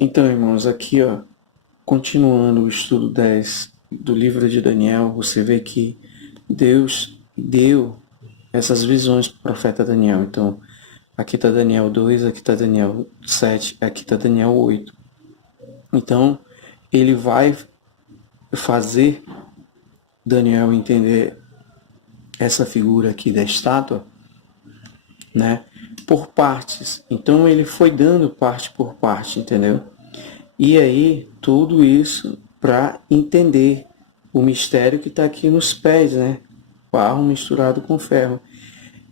Então, irmãos, aqui, ó, continuando o estudo 10 do livro de Daniel, você vê que Deus deu essas visões para o profeta Daniel. Então, aqui está Daniel 2, aqui está Daniel 7, aqui está Daniel 8. Então, ele vai fazer Daniel entender essa figura aqui da estátua, né, por partes. Então, ele foi dando parte por parte, entendeu? E aí, tudo isso para entender o mistério que está aqui nos pés, né? Barro misturado com ferro.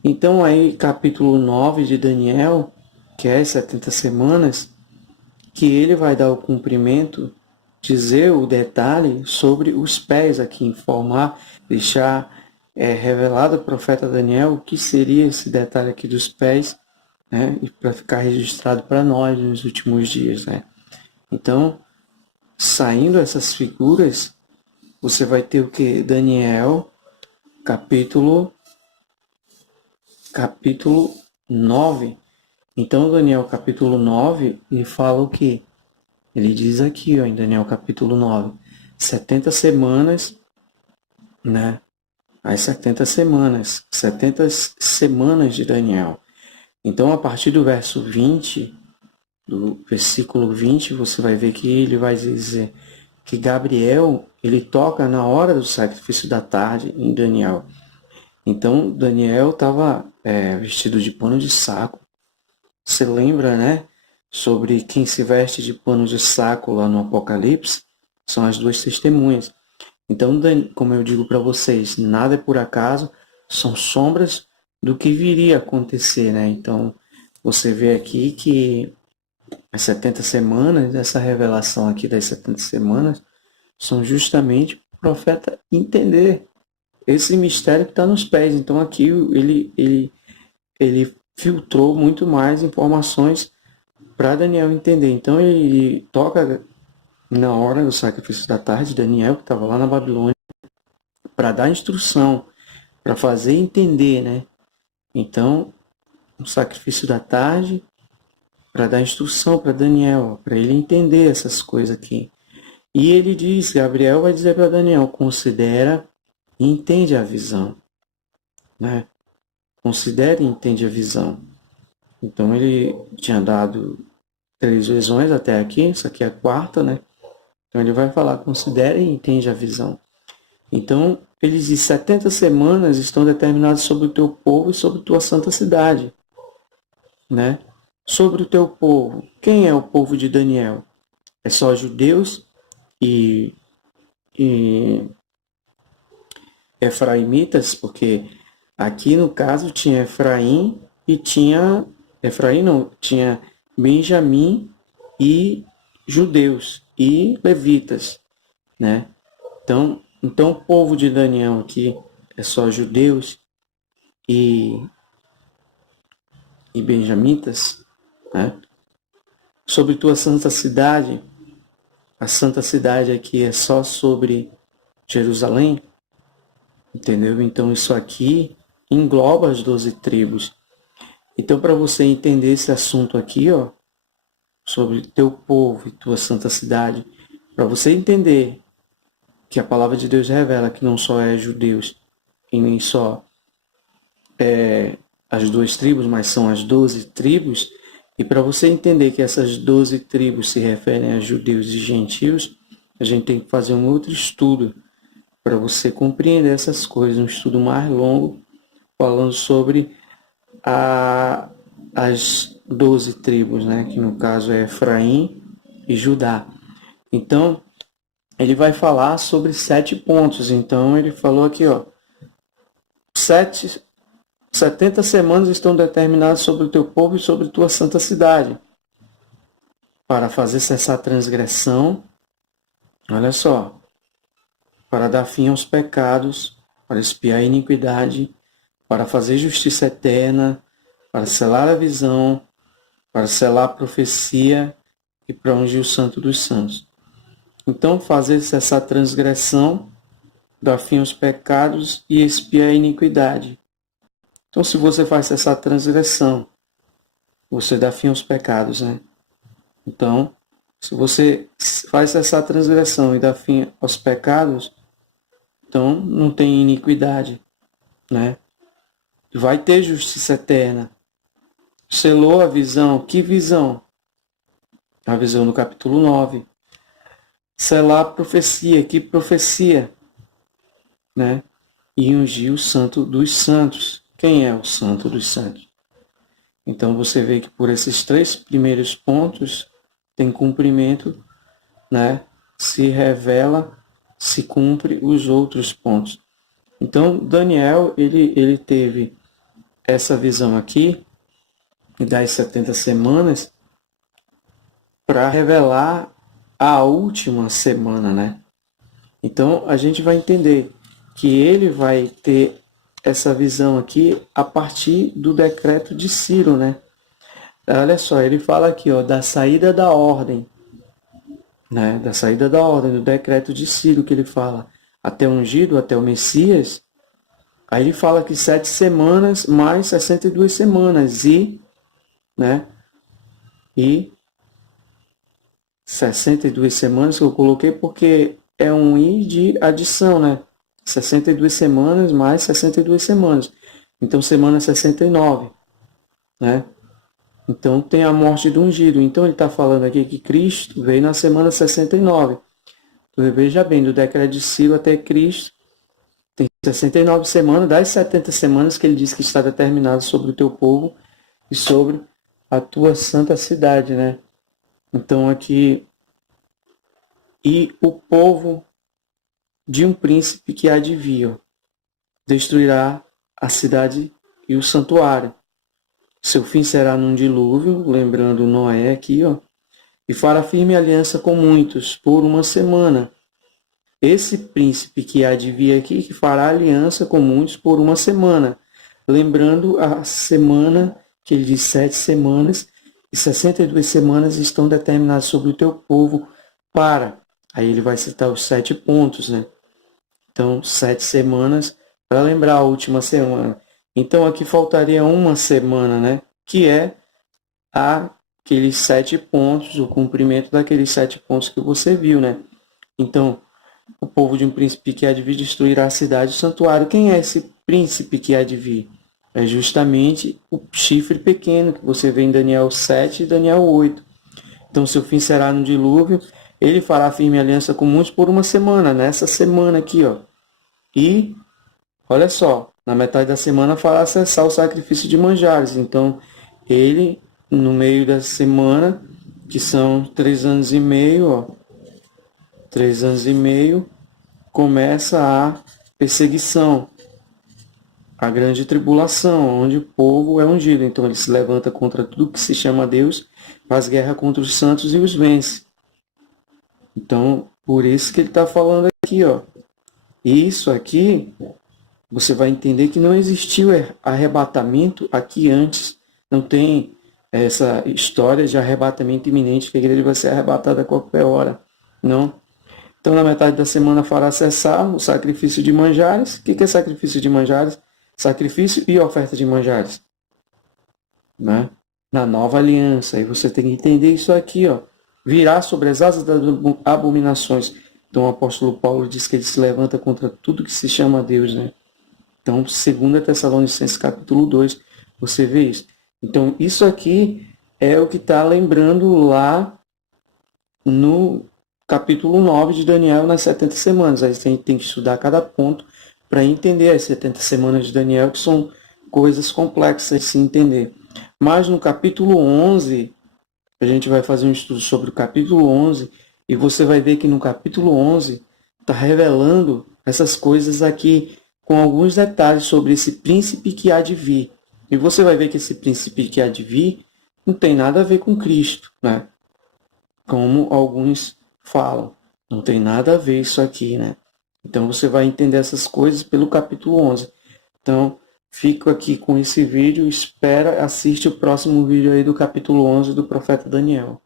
Então, aí, capítulo 9 de Daniel, que é as 70 semanas, que ele vai dar o cumprimento, dizer o detalhe sobre os pés aqui, informar, deixar revelado ao profeta Daniel o que seria esse detalhe aqui dos pés, né? E para ficar registrado para nós nos últimos dias, né? Então, saindo essas figuras, você vai ter o que? Daniel, capítulo 9. Então, Daniel, capítulo 9, ele fala o que? Ele diz aqui, ó, em Daniel, capítulo 9, 70 semanas, né? As 70 semanas de Daniel. Então, a partir do verso 20, do versículo 20, você vai ver que ele vai dizer que Gabriel, ele toca na hora do sacrifício da tarde em Daniel. Então, Daniel estava vestido de pano de saco. Você lembra, né? Sobre quem se veste de pano de saco lá no Apocalipse? São as duas testemunhas. Então, como eu digo para vocês, nada é por acaso, são sombras do que viria a acontecer, né? Então, você vê aqui que as 70 semanas, essa revelação aqui das 70 semanas, são justamente para o profeta entender esse mistério que está nos pés. Então aqui ele filtrou muito mais informações para Daniel entender. Então ele toca na hora do sacrifício da tarde, Daniel, que estava lá na Babilônia, para dar instrução, para fazer entender, né? Então, o sacrifício da tarde, para dar instrução para Daniel, para ele entender essas coisas aqui. E ele diz, Gabriel vai dizer para Daniel, considera e entende a visão, né? Considere e entende a visão. Então ele tinha dado 3 visões até aqui, isso aqui é a quarta, né? Então ele vai falar, considere e entende a visão. Então ele diz, 70 semanas estão determinadas sobre o teu povo e sobre tua santa cidade, né? Sobre o teu povo. Quem é o povo de Daniel? É só judeus e efraimitas, porque aqui no caso tinha Efraim e tinha Efraim não, tinha Benjamim e judeus e levitas, né? Então o povo de Daniel aqui é só judeus e benjamitas, né? Sobre tua santa cidade, a santa cidade aqui é só sobre Jerusalém, entendeu? Então isso aqui engloba as 12 tribos. Então, para você entender esse assunto aqui, ó, sobre teu povo e tua santa cidade, para você entender que a palavra de Deus revela que não só é judeus e nem só as 2 tribos, mas são as 12 tribos, e para você entender que essas 12 tribos se referem a judeus e gentios, a gente tem que fazer um outro estudo para você compreender essas coisas, um estudo mais longo, falando sobre as 12 tribos, né? Que no caso é Efraim e Judá. Então, ele vai falar sobre 7 pontos. Então, ele falou aqui, ó, 70 semanas estão determinadas sobre o teu povo e sobre tua santa cidade, para fazer cessar a transgressão, olha só, para dar fim aos pecados, para expiar a iniquidade, para fazer justiça eterna, para selar a visão, para selar a profecia e para ungir o santo dos santos. Então, fazer cessar a transgressão, dar fim aos pecados e expiar a iniquidade. Então, se você faz cessar a transgressão, você dá fim aos pecados, né? Então, Se você faz essa transgressão e dá fim aos pecados, então não tem iniquidade, né? Vai ter justiça eterna. Selou a visão. Que visão? A visão do capítulo 9. Selar a profecia. Que profecia? Né? E ungir o santo dos santos. Quem é o santo dos santos? Então você vê que por esses 3 primeiros pontos tem cumprimento, né? Se revela, se cumpre os outros pontos. Então Daniel ele teve essa visão aqui das 70 semanas para revelar a última semana, né? Então a gente vai entender que ele vai ter essa visão aqui a partir do decreto de Ciro, né? Olha só, ele fala aqui, ó, da saída da ordem, né? Da saída da ordem, do decreto de Ciro, que ele fala até o ungido, até o Messias. Aí ele fala que 7 semanas mais 62 semanas né? E 62 semanas que eu coloquei porque é um i de adição, né? 62 semanas mais 62 semanas. Então, semana 69, né? Então, tem a morte do ungido. Então, ele está falando aqui que Cristo veio na semana 69. Então, veja bem, do decreto de Ciro até Cristo, tem 69 semanas, das 70 semanas que ele diz que está determinado sobre o teu povo e sobre a tua santa cidade, né? Então, aqui, e o povo de um príncipe que há de vir, destruirá a cidade e o santuário. Seu fim será num dilúvio, lembrando Noé aqui, ó, e fará firme aliança com muitos por uma semana. Esse príncipe que há de vir aqui, que fará aliança com muitos por uma semana, lembrando a semana que ele diz 7 semanas, e 62 semanas estão determinadas sobre o teu povo para. Aí ele vai citar os 7 pontos, né? Então, 7 semanas para lembrar a última semana. Então, aqui faltaria uma semana, né? Que é aqueles 7 pontos, o cumprimento daqueles 7 pontos que você viu, né? Então, o povo de um príncipe que há de vir destruirá a cidade e o santuário. Quem é esse príncipe que há de vir? É justamente o chifre pequeno que você vê em Daniel 7 e Daniel 8. Então, seu fim será no dilúvio. Ele fará firme aliança com muitos por uma semana, nessa semana aqui, ó. E, olha só, na metade da semana fará cessar o sacrifício de manjares. Então, ele, no meio da semana, que são 3 anos e meio, ó, 3 anos e meio, começa a perseguição, a grande tribulação, onde o povo é ungido. Então, ele se levanta contra tudo que se chama Deus, faz guerra contra os santos e os vence. Então, por isso que ele está falando aqui, ó. Isso aqui, você vai entender que não existiu arrebatamento aqui antes. Não tem essa história de arrebatamento iminente, que a igreja vai ser arrebatada a qualquer hora. Não. Então, na metade da semana fará cessar o sacrifício de manjares. O que é sacrifício de manjares? Sacrifício e oferta de manjares. Né? Na nova aliança. Aí você tem que entender isso aqui, ó. Virá sobre as asas das abominações. Então o apóstolo Paulo diz que ele se levanta contra tudo que se chama Deus, né? Então, 2 Tessalonicenses capítulo 2, você vê isso. Então, isso aqui é o que está lembrando lá no capítulo 9 de Daniel, nas 70 semanas. Aí a gente tem que estudar cada ponto para entender as 70 semanas de Daniel, que são coisas complexas de se entender. Mas no capítulo 11... a gente vai fazer um estudo sobre o capítulo 11 e você vai ver que no capítulo 11 está revelando essas coisas aqui com alguns detalhes sobre esse príncipe que há de vir. E você vai ver que esse príncipe que há de vir não tem nada a ver com Cristo, né? Como alguns falam. Não tem nada a ver isso aqui, né? Então você vai entender essas coisas pelo capítulo 11. Então, fico aqui com esse vídeo, assiste o próximo vídeo aí do capítulo 11 do profeta Daniel.